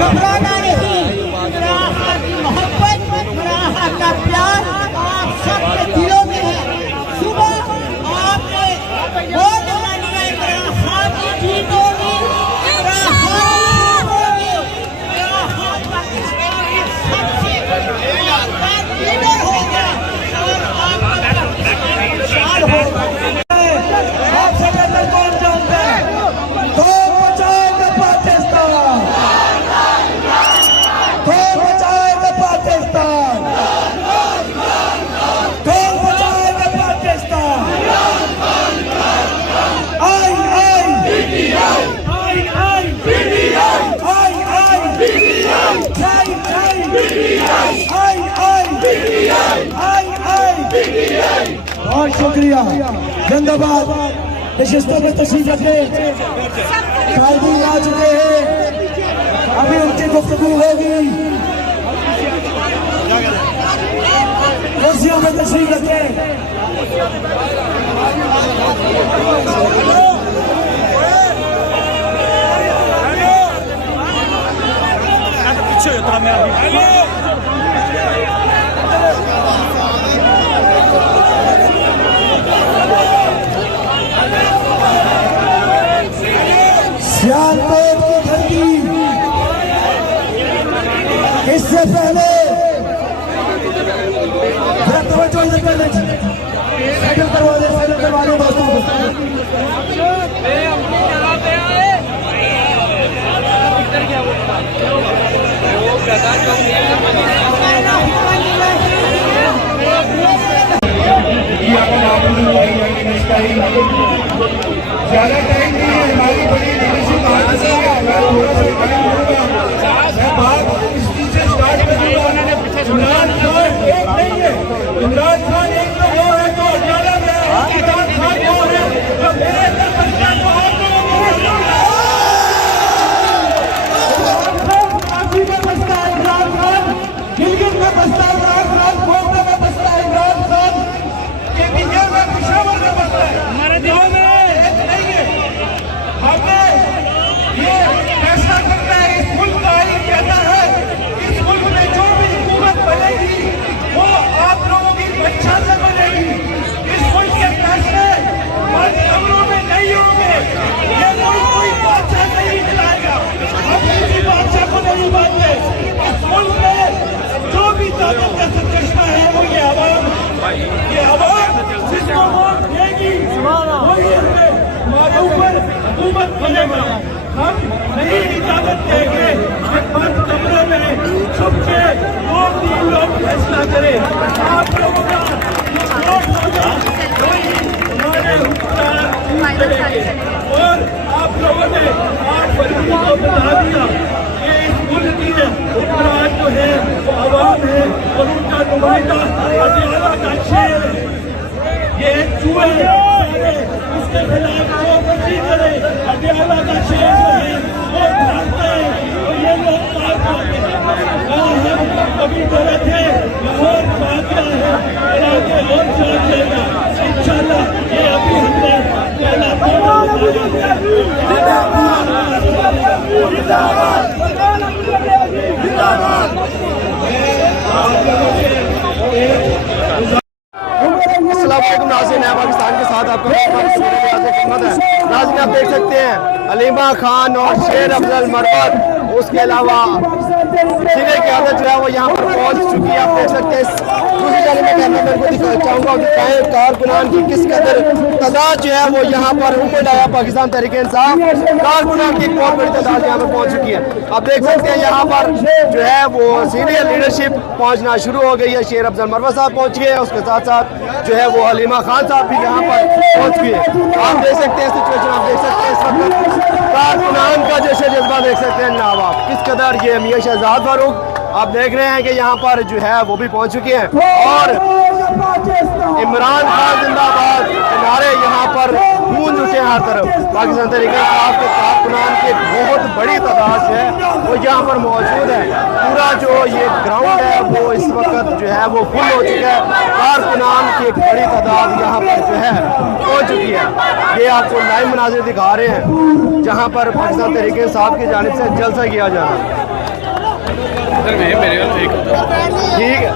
घबराना नहीं, मोहब्बत का प्यार आप सबके दिलों में है। सुबह आपने बहुत जीत होगी, सबसे लीडर होगा और आपका होगा। बहुत शुक्रिया, जिंदाबाद। नशिस्तों में तशरीफ रखने कायदीन आ चुके हैं, अभी उनकी गुफ्तगू होगी। कुर्सियों में तशरीफ रखें। सियालकोट की धरती, इससे पहले तवज्जो इधर कर लीजिए, साइकिल करवा दे दोस्तों को। ज्यादा टाइम नहीं है, हमारी बड़ी लीडरशिप आज से है। मैं थोड़ा सा टाइम दूंगा, मैं बात इस चीज से स्टार्ट करूंगा। इमरान खान एक नहीं है, इमरान खान एक तो वो है जो अटाला में है, इमरान खान वो है जो मेरे अंदर बचता है। तो आप लोगों को काशी में बचता है इमरान खान, गिलगित में बचता है इमरान खान, कोयटा में बचता है इमरान खान, केपीके में पेशावर में बचता है। हमारे दिलों में हमें ये फैसला करना है। इस मुल्क का आईन कहता है इस मुल्क में जो भी हुकूमत बनेगी वो आप लोगों की इच्छा से बनेगी। इस मुल्क के फैसले बंद कमरों में नहीं होंगे। ये मुल्क कोई बादशाह नहीं चलाएगा, हम किसी बादशाह को नहीं मानते। इस मुल्क में जो भी ताकत का सरचश्मा है वो ये आवाम जिसको वोट देगी वही हमारे ऊपर हुकूमत बनेगा। हम नहीं इजाजत देंगे कि बंद कमरे में छुप के वोट फैसला करें। आप लोगों का वोट होगा वही हमारे हुक्मरान करेंगे। और आप लोगों ने 8 फरवरी को बता दिया कि इस मुल्क की हुक्मरान जो है वो आवाम है और उनका नुमाइंदा अदालत का शेर है। ये चूहे सारे उसके खिलाफ जो मर्जी करे, अदालत का शेर जो है वो भागते हैं और ये लोग पार पाते हैं। हम कभी गलत है, लाहौर भाग गया है, इलाके और चला जाएगा इंशाल्लाह। ये अभी हमने पहला नाज़रीन है पाकिस्तान के साथ आपका खिदमत है। नाज़रीन आप देख सकते हैं हलीमा खान और शेर अफजल मरवत, उसके अलावा सीनियर क़यादत जो है वो यहाँ पर पहुँच चुकी है। आप देख सकते हैं दूसरी जाने में कहना मेरे को चाहूँगा दिखाएं कारकुनान की किस कदर तादाद जो है वो यहाँ पर उमड़ आया। पाकिस्तान तहरीक इंसाफ कारकुनान की एक बहुत बड़ी तादाद यहाँ पर पहुँच चुकी है। आप देख सकते हैं यहाँ पर जो है वो सीनियर लीडरशिप पहुँचना शुरू हो गई है। शेर अफजल मरवत साहब पहुँच गए हैं, उसके साथ साथ जो है वो हलीमा खान साहब भी यहाँ पर पहुँच गए। आप देख सकते हैं सिचुएशन, आप देख सकते हैं इस वक्त कारकुनान का जैसे जज्बा देख सकते हैं जनाब आप किस कदर। ये मियां शहजाद फारूक आप देख रहे हैं कि यहाँ पर जो है वो भी पहुँच चुके हैं और इमरान खान जिंदाबाद नारे यहाँ पर गूंज उठे हर तरफ। पाकिस्तान तहरीक इंसाफ के कारकुनान की बहुत बड़ी तादाद है वो यहाँ पर मौजूद है। पूरा जो ये ग्राउंड है वो इस वक्त जो है वो फुल हो चुका है। कारकुनान की एक बड़ी तादाद यहाँ पर जो है पहुँच चुकी है। ये आपको लाइव मनाजिर दिखा रहे हैं जहाँ पर पाकिस्तान तहरीक इंसाफ की जानिब से जलसा किया जा रहा है। ठीक है।